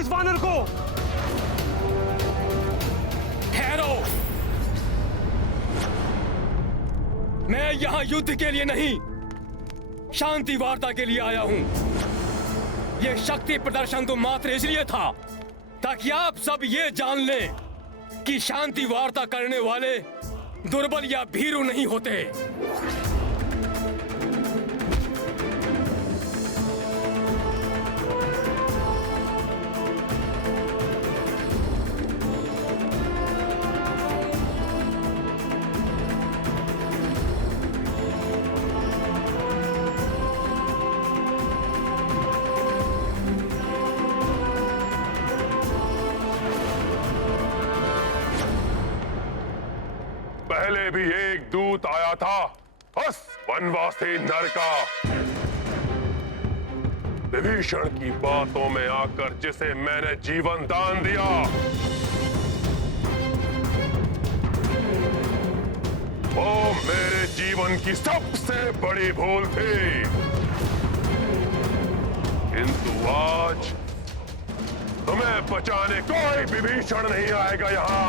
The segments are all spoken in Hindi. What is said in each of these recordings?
इस वानर को। ठहरो, मैं यहां युद्ध के लिए नहीं, शांति वार्ता के लिए आया हूं। यह शक्ति प्रदर्शन तो मात्र इसलिए था ताकि आप सब ये जान लें कि शांति वार्ता करने वाले दुर्बल या भीरू नहीं होते। पहले भी एक दूत आया था, बस वनवासी नर का, विभीषण की बातों में आकर जिसे मैंने जीवन दान दिया। वो मेरे जीवन की सबसे बड़ी भूल थी, किंतु आज तुम्हें बचाने कोई विभीषण नहीं आएगा यहां।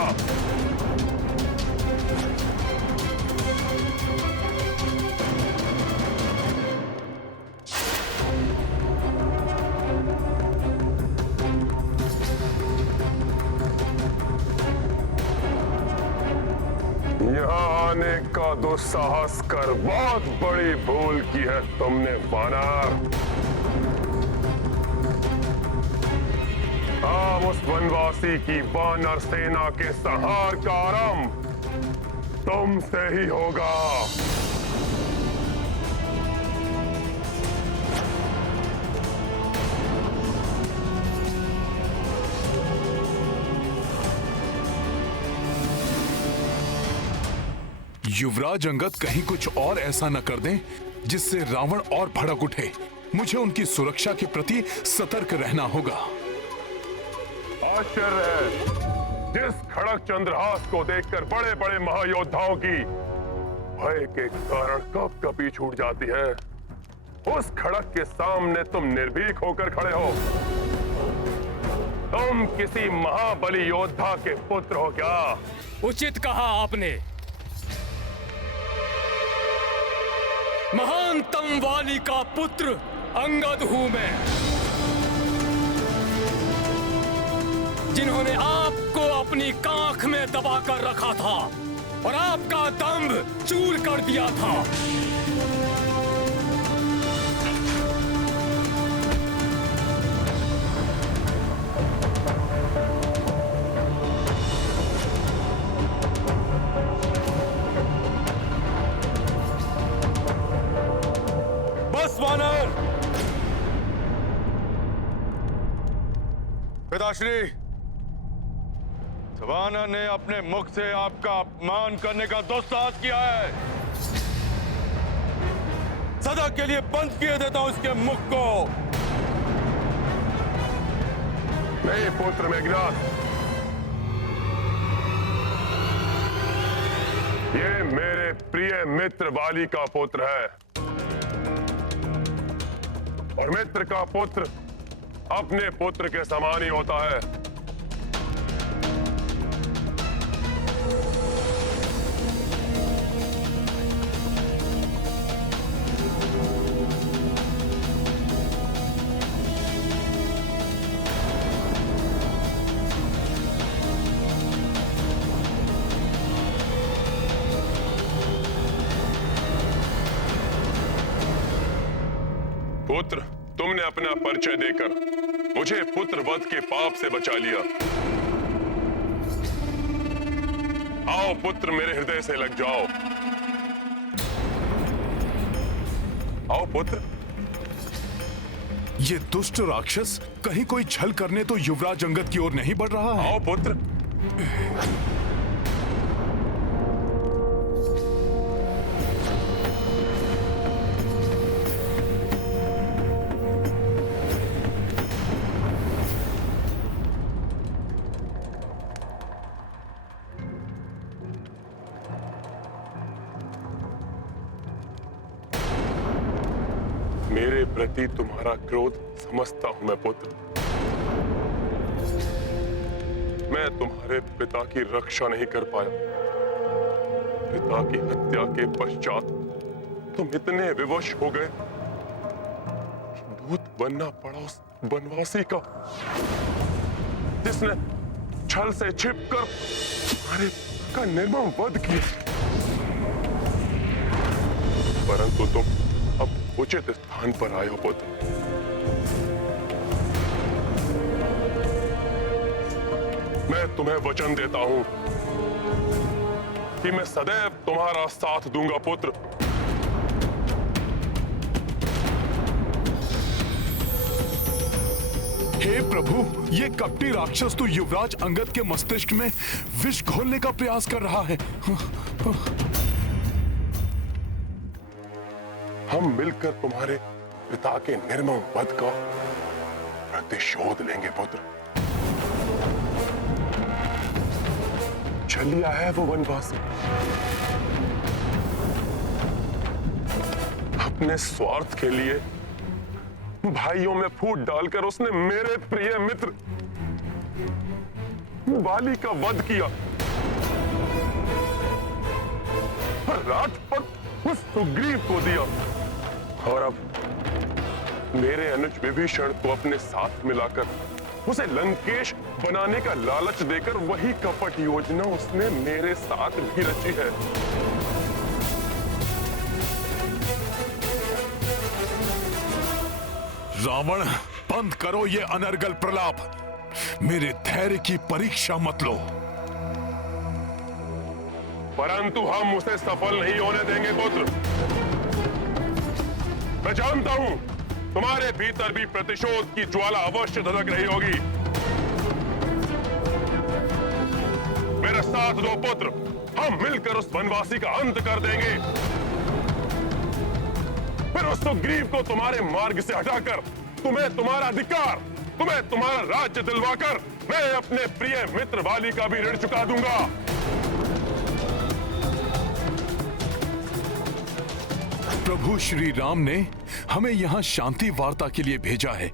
यहाँ आने का दुस्साहस कर बहुत बड़ी भूल की है तुमने वानर। अब उस वनवासी की वानर सेना के संहार का आरंभ तुमसे ही होगा। युवराज अंगद कहीं कुछ और ऐसा न कर दें जिससे रावण और भड़क उठे। मुझे उनकी सुरक्षा के प्रति सतर्क रहना होगा। आश्चर्य है, जिस खड़क चंद्रहास को देखकर बड़े बड़े महायोद्धाओं की भय के कारण कब कभी छूट जाती है, उस खड़क के सामने तुम निर्भीक होकर खड़े हो। तुम किसी महाबली योद्धा के पुत्र हो क्या? उचित कहा आपने। महानतम वाली का पुत्र अंगद हूं मैं, जिन्होंने आपको अपनी कांख में दबाकर रखा था और आपका दंभ चूर कर दिया था। बस वानर। पिताश्री, वानर ने अपने मुख से आपका अपमान करने का दुस्साहस किया है। सदा के लिए बंद किए देता हूं इसके मुख को। नहीं पुत्र मेघनाद, ये मेरे प्रिय मित्र वाली का पुत्र है, और मित्र का पुत्र अपने पुत्र के समान ही होता है। पुत्र, तुमने अपना परिचय देकर मुझे पुत्र वध के पाप से बचा लिया। आओ पुत्र, मेरे हृदय से लग जाओ। आओ पुत्र। ये दुष्ट राक्षस कहीं कोई छल करने तो युवराज अंगद की ओर नहीं बढ़ रहा है। आओ पुत्र। मेरे प्रति तुम्हारा क्रोध समझता हूं मैं पुत्र, मैं तुम्हारे पिता की रक्षा नहीं कर पाया। पिता की हत्या के पश्चात तुम इतने विवश हो गए कि दूत बनना पड़ा उस वनवासी का, जिसने छल से छिपकर तुम्हारे का निर्मम वध किया। परंतु तुम अब उचित स्थान पर आए हो पुत्र। मैं तुम्हें वचन देता हूं कि मैं सदैव तुम्हारा साथ दूंगा पुत्र। हे प्रभु, ये कपटी राक्षस तो युवराज अंगद के मस्तिष्क में विष घोलने का प्रयास कर रहा है। हम मिलकर तुम्हारे पिता के निर्मम वध का प्रतिशोध लेंगे पुत्र। छलिया है वो वनवासी, अपने स्वार्थ के लिए भाइयों में फूट डालकर उसने मेरे प्रिय मित्र बाली का वध किया और राजपद उस सुग्रीव को दिया, और अब मेरे अनुज विभीषण को अपने साथ मिलाकर उसे लंकेश बनाने का लालच देकर वही कपट योजना उसने मेरे साथ भी रची है। रावण, बंद करो ये अनर्गल प्रलाप। मेरे धैर्य की परीक्षा मत लो। परंतु हम उसे सफल नहीं होने देंगे पुत्र। मैं जानता हूं तुम्हारे भीतर भी प्रतिशोध की ज्वाला अवश्य धधक रही होगी। मेरा साथ दो पुत्र, हम मिलकर उस वनवासी का अंत कर देंगे। फिर उस सुग्रीव को तुम्हारे मार्ग से हटाकर तुम्हें तुम्हारा अधिकार, तुम्हें तुम्हारा राज्य दिलवाकर मैं अपने प्रिय मित्र वाली का भी ऋण चुका दूंगा। प्रभु श्री राम ने हमें यहाँ शांति वार्ता के लिए भेजा है।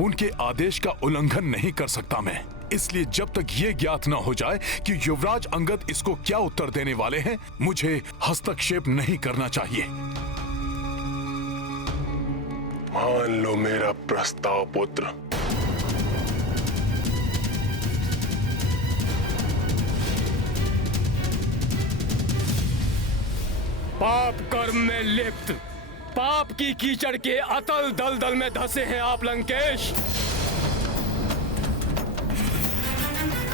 उनके आदेश का उल्लंघन नहीं कर सकता मैं। इसलिए जब तक ये ज्ञात न हो जाए कि युवराज अंगद इसको क्या उत्तर देने वाले हैं, मुझे हस्तक्षेप नहीं करना चाहिए। मान लो मेरा प्रस्ताव पुत्र। पाप कर्म में लिप्त, पाप की कीचड़ के अतल दलदल में धंसे हैं आप लंकेश।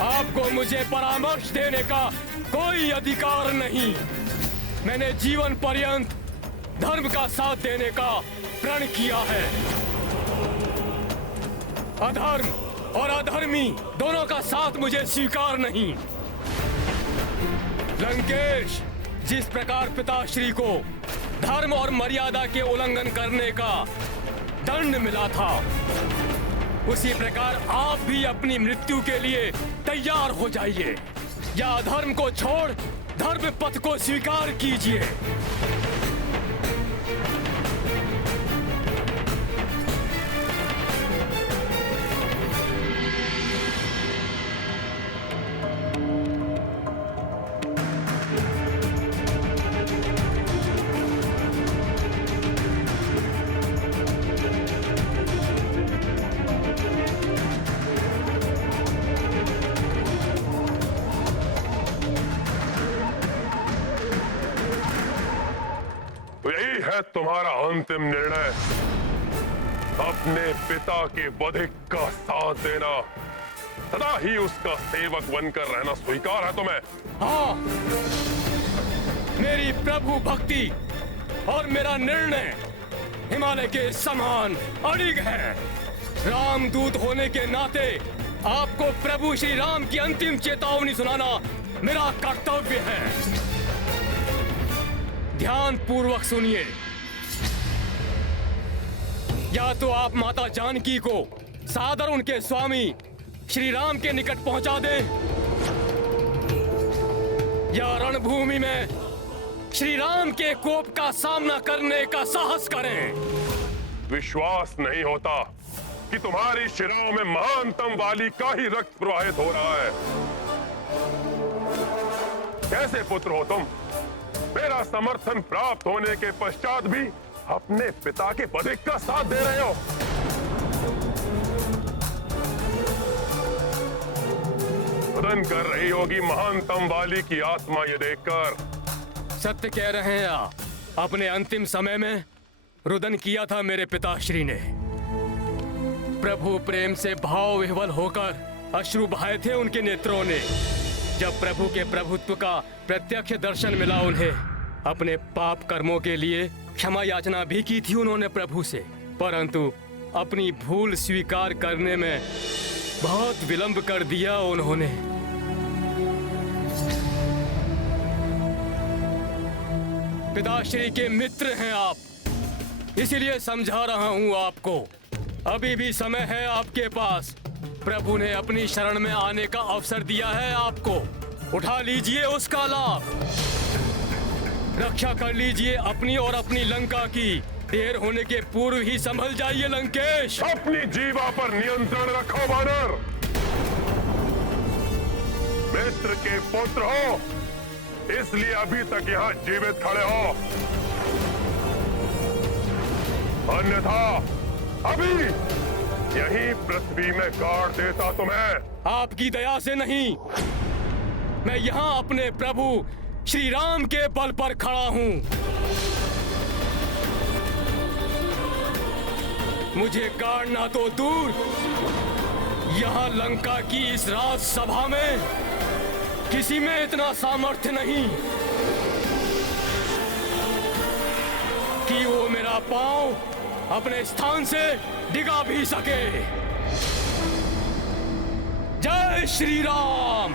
आपको मुझे परामर्श देने का कोई अधिकार नहीं। मैंने जीवन पर्यंत धर्म का साथ देने का प्रण किया है। अधर्म और अधर्मी दोनों का साथ मुझे स्वीकार नहीं। लंकेश, जिस प्रकार पिताश्री को धर्म और मर्यादा के उल्लंघन करने का दंड मिला था, उसी प्रकार आप भी अपनी मृत्यु के लिए तैयार हो जाइए, या धर्म को छोड़ धर्म पथ को स्वीकार कीजिए। तुम्हारा अंतिम निर्णय, अपने पिता के वधिक का साथ देना, सदा ही उसका सेवक बनकर रहना स्वीकार है तुम्हें? हाँ, मेरी प्रभु भक्ति और मेरा निर्णय हिमालय के समान अड़िग है। रामदूत होने के नाते आपको प्रभु श्री राम की अंतिम चेतावनी सुनाना मेरा कर्तव्य है। ध्यान पूर्वक सुनिए। या तो आप माता जानकी को सादर उनके स्वामी श्री राम के निकट पहुंचा दें, या रणभूमि में श्री राम के कोप का सामना करने का साहस करें। विश्वास नहीं होता कि तुम्हारी शिराओं में महानतम वाली का ही रक्त प्रवाहित हो रहा है। कैसे पुत्र हो तुम? मेरा समर्थन प्राप्त होने के पश्चात भी अपने पिता के बधिक का साथ दे रहे हो। रुदन कर रही होगी महानतम वाली की आत्मा ये देखकर। सत्य कह रहे हैं आप। अपने अंतिम समय में रुदन किया था मेरे पिताश्री ने। प्रभु प्रेम से भाव विह्वल होकर अश्रु बहाए थे उनके नेत्रों ने। जब प्रभु के प्रभुत्व का प्रत्यक्ष दर्शन मिला उन्हें, अपने पाप कर्मों के लिए क्षमा याचना भी की थी उन्होंने प्रभु से, परंतु अपनी भूल स्वीकार करने में बहुत विलंब कर दिया उन्होंने। पिताश्री के मित्र हैं आप, इसीलिए समझा रहा हूं आपको। अभी भी समय है आपके पास। प्रभु ने अपनी शरण में आने का अवसर दिया है आपको। उठा लीजिए उसका लाभ। रक्षा कर लीजिए अपनी और अपनी लंका की। देर होने के पूर्व ही संभल जाइए लंकेश। अपनी जीवा पर नियंत्रण रखो वानर। मित्र के पुत्र हो, इसलिए अभी तक यहाँ जीवित खड़े हो, अन्यथा अभी यहीं पृथ्वी में गाड़ देता तुम्हें। आपकी दया से नहीं, मैं यहाँ अपने प्रभु श्री राम के बल पर खड़ा हूँ। मुझे गाड़ना तो दूर, यहाँ लंका की इस राज सभा में किसी में इतना सामर्थ्य नहीं कि वो मेरा पांव अपने स्थान से डिगा भी सके। जय श्री राम।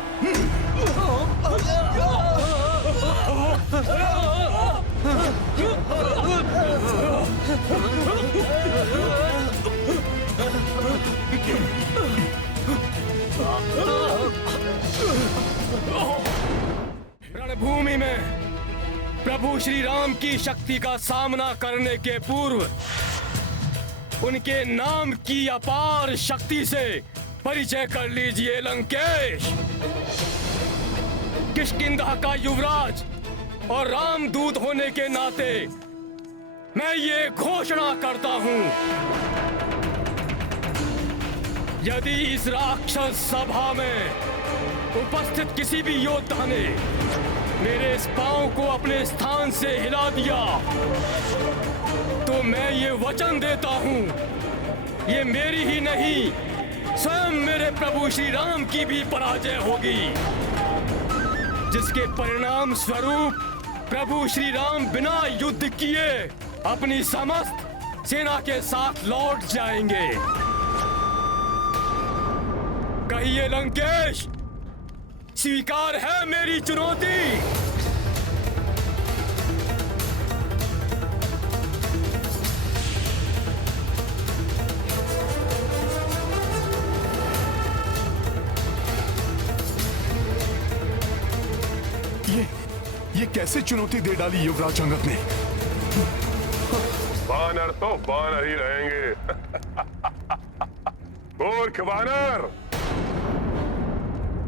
रणभूमि में प्रभु श्री राम की शक्ति का सामना करने के पूर्व उनके नाम की अपार शक्ति से परिचय कर लीजिए लंकेश। किष्किंधा का युवराज और रामदूत होने के नाते मैं ये घोषणा करता हूं, यदि इस राक्षस सभा में उपस्थित किसी भी योद्धा ने मेरे इस पांव को अपने स्थान से हिला दिया तो मैं ये वचन देता हूं, ये मेरी ही नहीं स्वयं मेरे प्रभु श्री राम की भी पराजय होगी, जिसके परिणाम स्वरूप प्रभु श्री राम बिना युद्ध किए अपनी समस्त सेना के साथ लौट जाएंगे। कहिए लंकेश, स्वीकार है मेरी चुनौती? ये कैसे चुनौती दे डाली युवराज अंगद ने? वानर तो वानर ही रहेंगे। मूर्ख वानर,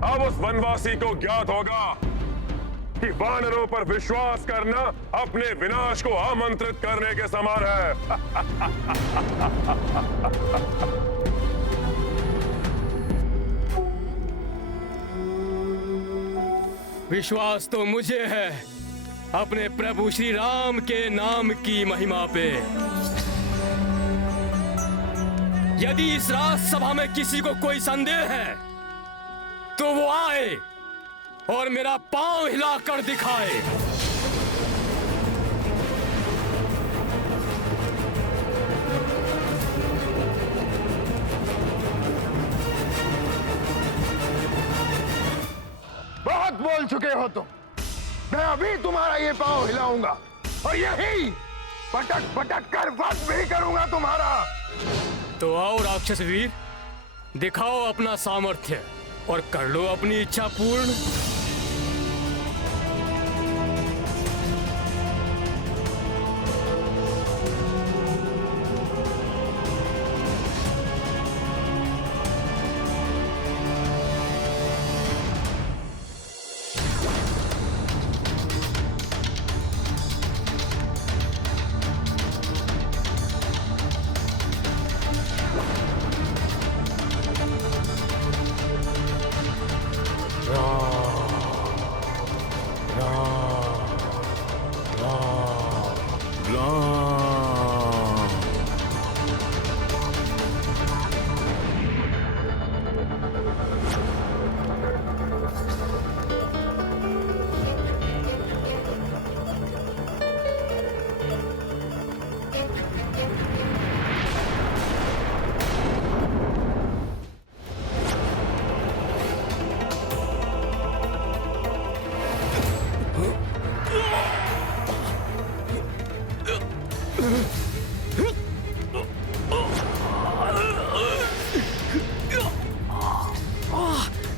अब उस वनवासी को ज्ञात होगा कि वानरों पर विश्वास करना अपने विनाश को आमंत्रित करने के समान है। विश्वास तो मुझे है अपने प्रभु श्री राम के नाम की महिमा पे। यदि इस राज सभा में किसी को कोई संदेह है तो वो आए और मेरा पांव हिलाकर दिखाए। बहुत बोल चुके हो तुम। मैं अभी तुम्हारा ये पांव हिलाऊंगा और यही पटक पटक कर वध भी करूंगा तुम्हारा। तो आओ राक्षस वीर, दिखाओ अपना सामर्थ्य और कर लो अपनी इच्छा पूर्ण।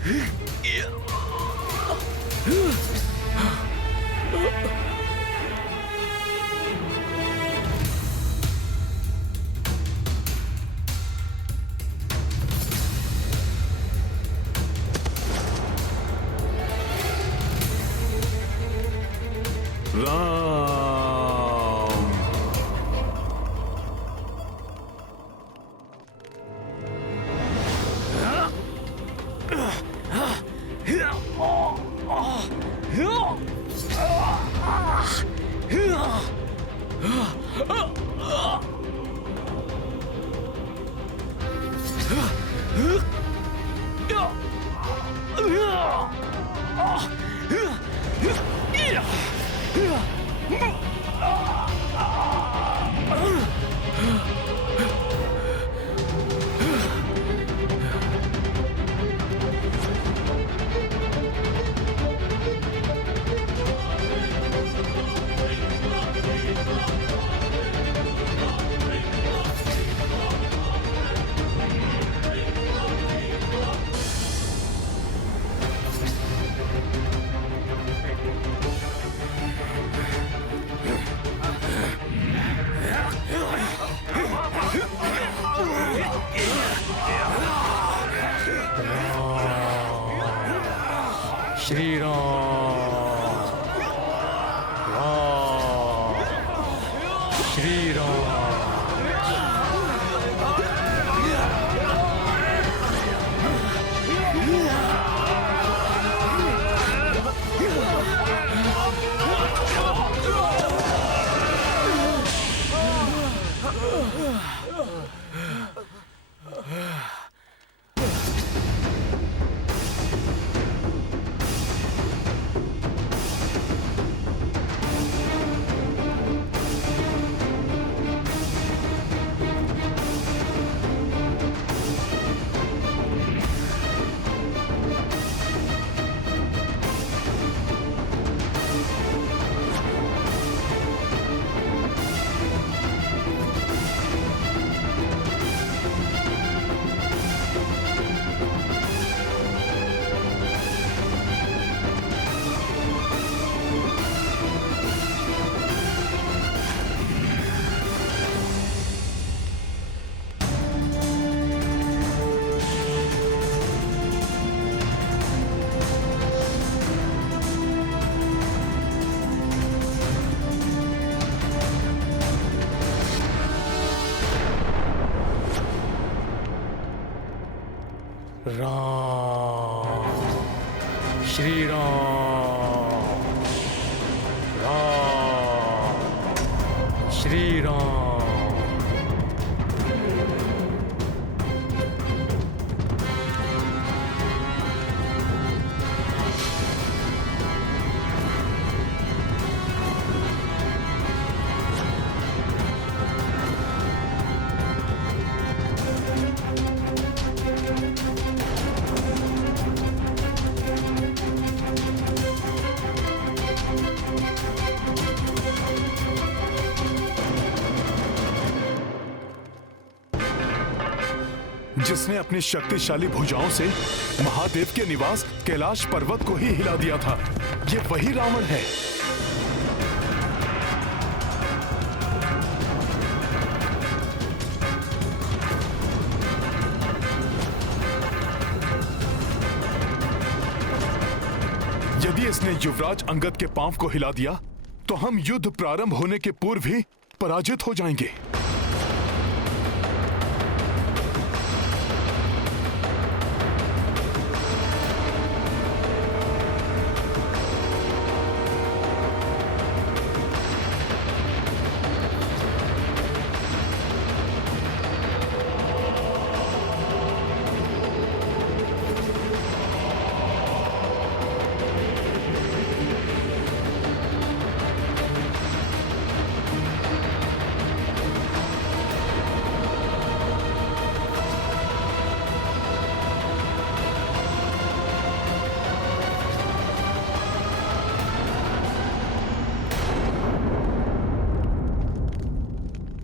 राम। श्री राम, राम, श्री राम। राम, श्री राम, राम, श्री राम। जिसने अपनी शक्तिशाली भुजाओं से महादेव के निवास कैलाश पर्वत को ही हिला दिया था, ये वही रावण है। यदि इसने युवराज अंगद के पांव को हिला दिया तो हम युद्ध प्रारंभ होने के पूर्व ही पराजित हो जाएंगे।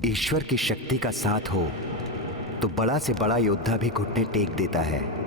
ईश्वर की शक्ति का साथ हो तो बड़ा से बड़ा योद्धा भी घुटने टेक देता है।